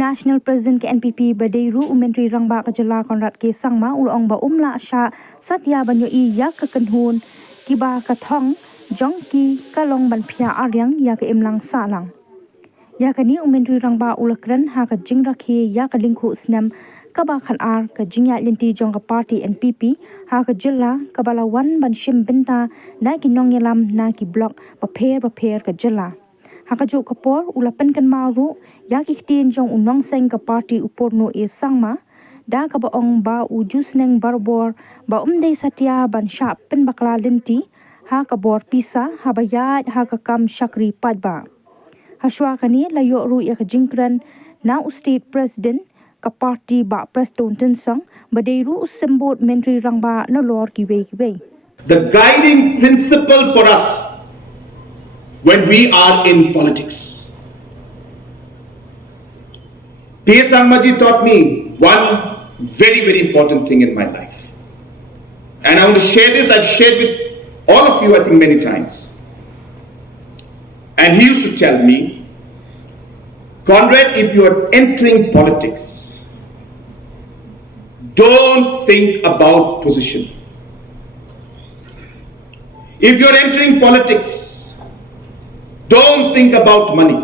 National President ke NPP Badeiru Menteri Rangba Kajala Conrad Sangma ulong ba shah satya banyo ya ke kynhun kiba kathong jongki kalong ban phiah arliang ya ke imlang sahlang ya kani Menteri Rangba ulakran ha ka jingrakhi ya ka lingkhu snam kaba khan ar ka jingya linti jong ka party NPP ha ka jilla kabalawan ban shim binta na ki nongyalam na ki block ba pher ka jilla hakajo kapor ulapan kan maru ya ki tin jong unong seng ka party uporno sangma da ka baong ba ujus neng barbor ba umdei satya ban sha pen bakla linti ha ka bor pisa ha bayat ha ka kam shakri padba haswa kani layo ru ya ka jingkran na state president ka party ba preston tensang badeiru sembot menteri rangba no lor ki we the guiding principle for us when we are in politics. Phiah Sangmaji taught me one very, very important thing in my life. And I want to share this. I've shared with all of you, I think, many times. And he used to tell me, Conrad, if you are entering politics, don't think about position. If you're entering politics, don't think about money.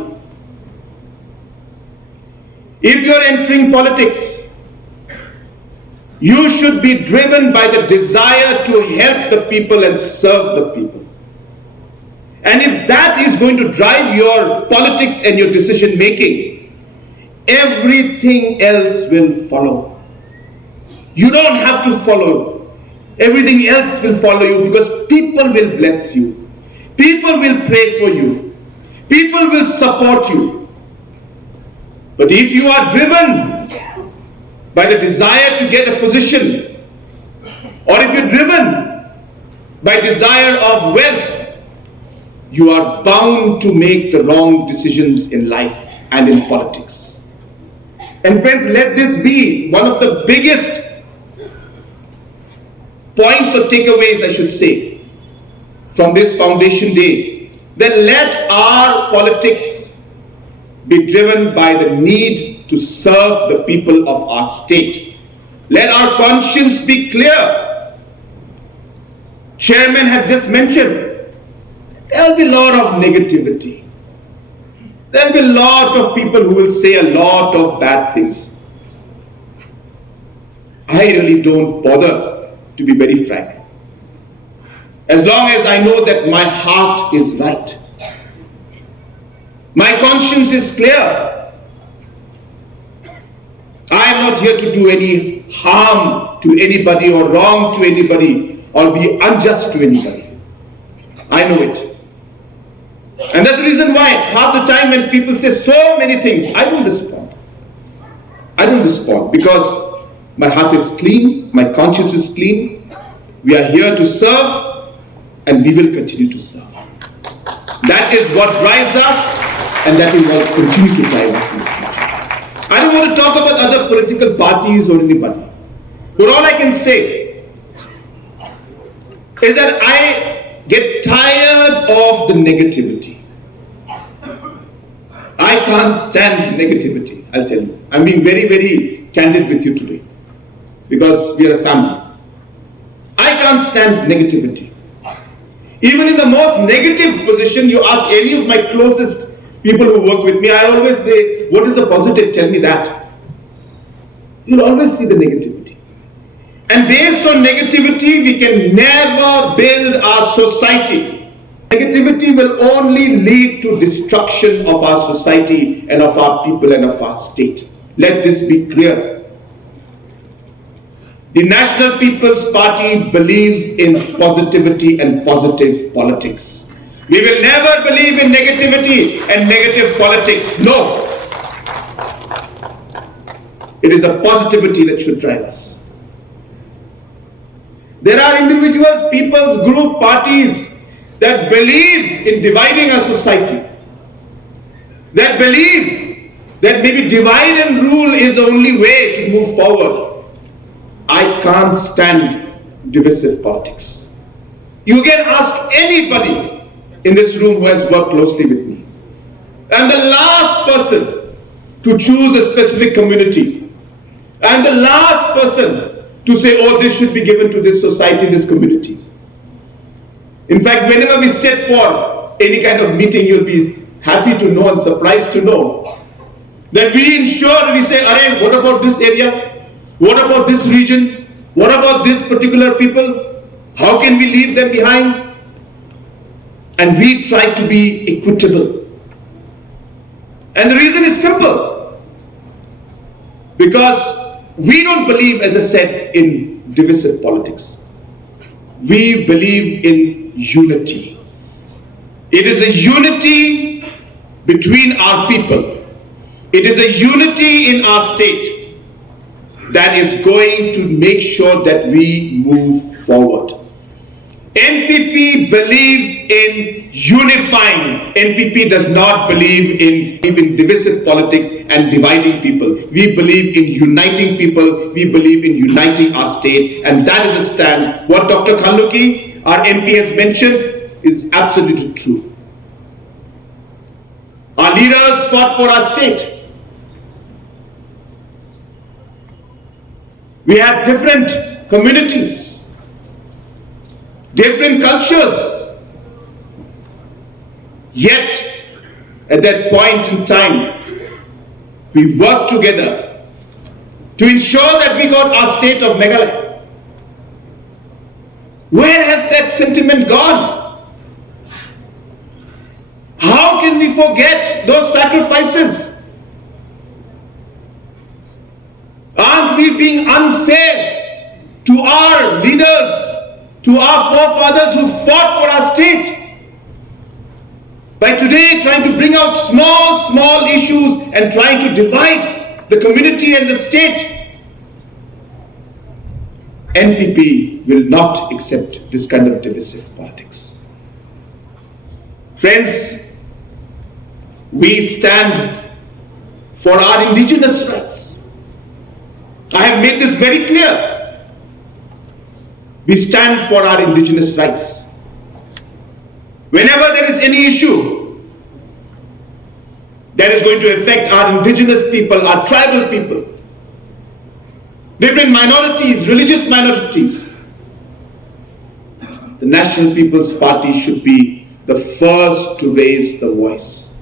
If you're entering politics, you should be driven by the desire to help the people and serve the people. And if that is going to drive your politics and your decision making, everything else will follow. You don't have to follow. Everything else will follow you because people will bless you. People will pray for you. People will support you. But if you are driven by the desire to get a position, or if you're driven by desire of wealth, you are bound to make the wrong decisions in life and in politics. And friends, let this be one of the biggest points or takeaways, I should say, from this Foundation Day. Then let our politics be driven by the need to serve the people of our state. Let our conscience be clear. Chairman had just mentioned, there will be a lot of negativity. There will be a lot of people who will say a lot of bad things. I really don't bother, to be very frank. As long as I know that my heart is right, my conscience is clear. I am not here to do any harm to anybody or wrong to anybody or be unjust to anybody. I know it. And that's the reason why half the time when people say so many things, I don't respond. I don't respond because my heart is clean, my conscience is clean. We are here to serve. And we will continue to serve. That is what drives us, and that is what will continue to drive us in the future. I don't want to talk about other political parties or anybody. But all I can say is that I get tired of the negativity. I can't stand negativity, I'll tell you. I'm being very, very candid with you today. Because we are a family. I can't stand negativity. Even in the most negative position, you ask any of my closest people who work with me, I always say, what is the positive? Tell me that. You'll always see the negativity. And based on negativity, we can never build our society. Negativity will only lead to destruction of our society and of our people and of our state. Let this be clear. The National People's Party believes in positivity and positive politics. We will never believe in negativity and negative politics. No. It is a positivity that should drive us. There are individuals, peoples, group, parties that believe in dividing our society. That believe that maybe divide and rule is the only way to move forward. I can't stand divisive politics. You can ask anybody in this room who has worked closely with me. And the last person to choose a specific community. I'm the last person to say, oh, this should be given to this society, this community. In fact, whenever we set for any kind of meeting, you'll be happy to know and surprised to know that we ensure, we say, Arey, what about this area? What about this region? What about this particular people? How can we leave them behind? And we try to be equitable. And the reason is simple. Because we don't believe, as I said, in divisive politics. We believe in unity. It is a unity between our people. It is a unity in our state that is going to make sure that we move forward. NPP believes in unifying. NPP does not believe in divisive politics and dividing people. We believe in uniting people. We believe in uniting our state. And that is a stand. What Dr. Khanluki, our MP, has mentioned is absolutely true. Our leaders fought for our state. We have different communities, different cultures. Yet, at that point in time, we worked together to ensure that we got our state of Meghalaya. Where has that sentiment gone? How can we forget those sacrifices? Aren't we being unfair to our leaders, to our forefathers who fought for our state? By today trying to bring out small issues and trying to divide the community and the state. NPP will not accept this kind of divisive politics. Friends, we stand for our indigenous rights. I have made this very clear. We stand for our indigenous rights. Whenever there is any issue that is going to affect our indigenous people, our tribal people, different minorities, religious minorities, the National People's Party should be the first to raise the voice.